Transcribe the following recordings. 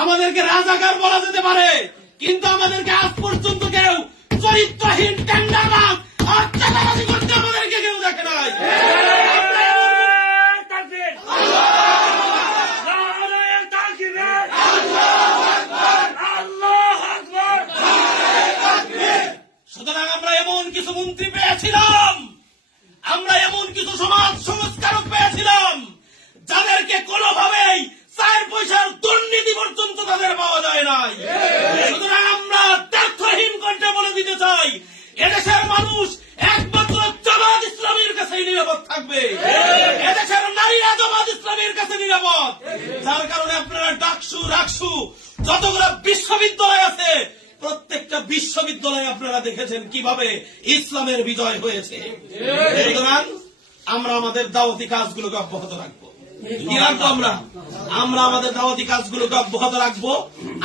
আমাদেরকে রাজাকার বলা যেতে পারে, কিন্তু আমাদেরকে আজ পর্যন্ত কেউ চরিত্রহীন টেন্ডারবাজ আর চাঁদাবাজি করতে আমাদেরকে কেউ দেখে নাই। সুতরাং আমরা এমন কিছু মন্ত্রী পেয়েছিলাম, আমরা এমন কিছু সমাজ সংস্কারক পেয়েছিলাম যাদেরকে কোনোভাবেই 4 পয়সার দুর্নীতি পর্যন্ত তাদের পাওয়া যায় নাই। সুতরাং আমরা তথ্যহীন কণ্ঠে বলে দিতে চাই, এদেশের মানুষ একমাত্র জামাত ইসলামীর কাছেই নিরাপদ থাকবে, এদেশের নারীরা জামাত ইসলামীর কাছে নিরাপদ। যার কারণে আপনারা ডাকসু রাকসু যতগুলো বিশ্ববিদ্যালয় আছে, প্রত্যেকটা বিশ্ববিদ্যালয়ে আপনারা দেখেছেন কিভাবে ইসলামের বিজয় হয়েছে। সুতরাং আমরা আমাদের দাওয়াতি কাজগুলোকে অব্যাহত রাখবো। কি রাখবো? আমরা আমাদের দাওয়াতি কাজগুলোকে অব্যাহত রাখবো।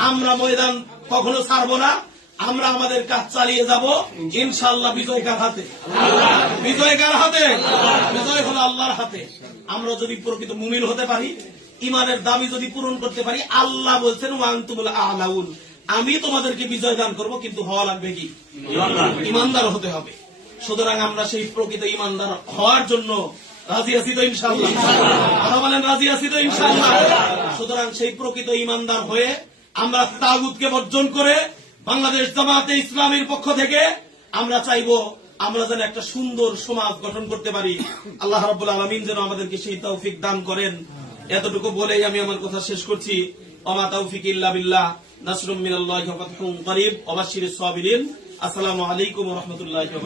আমরা ময়দান কখনো ছাড়বো না। আমরা আমাদের কাজ চালিয়ে যাব। ইনশাআল্লাহ বিজয় কার হাতে? বিজয় কার হাতে? বিজয় হলো আল্লাহর হাতে। আমরা যদি প্রকৃত মুমিন হতে পারি, ইমানের দাবি যদি পূরণ করতে পারি, আল্লাহ বলছেন ওয়া আনতুমুল আ'লাউন, আমি তোমাদেরকে বিজয় দান করব, কিন্তু হওয়া লাগবে কি? ইমানদার হতে হবে। সুতরাং আমরা সেই প্রকৃত ইমানদার হওয়ার জন্য রাজি আছি তো ইনশাআল্লাহ? কথা বলেন, রাজি আছি তো ইনশাআল্লাহ? সুতরাং সেই প্রকৃত ইমানদার হয়ে আমরা তাগুতকে বর্জন করে বাংলাদেশ জামাতে ইসলামীর পক্ষ থেকে আমরা চাইবো আমরা যেন একটা সুন্দর সমাজ গঠন করতে পারি। আল্লাহ রাব্বুল আলামিন যেন আমাদেরকে সেই তৌফিক দান করেন। এতটুকু বলেই আমি আমার কথা শেষ করছি। ওমা তাওফিক ইল্লা বিল্লাহ, নাসরুম মিনাল্লাহি ওয়া ফাতহুন করিব ওয়া বাশশিরিস সাবিরিন। আসসালামু আলাইকুম ওয়া রাহমাতুল্লাহি ওয়া বারাকাতুহু।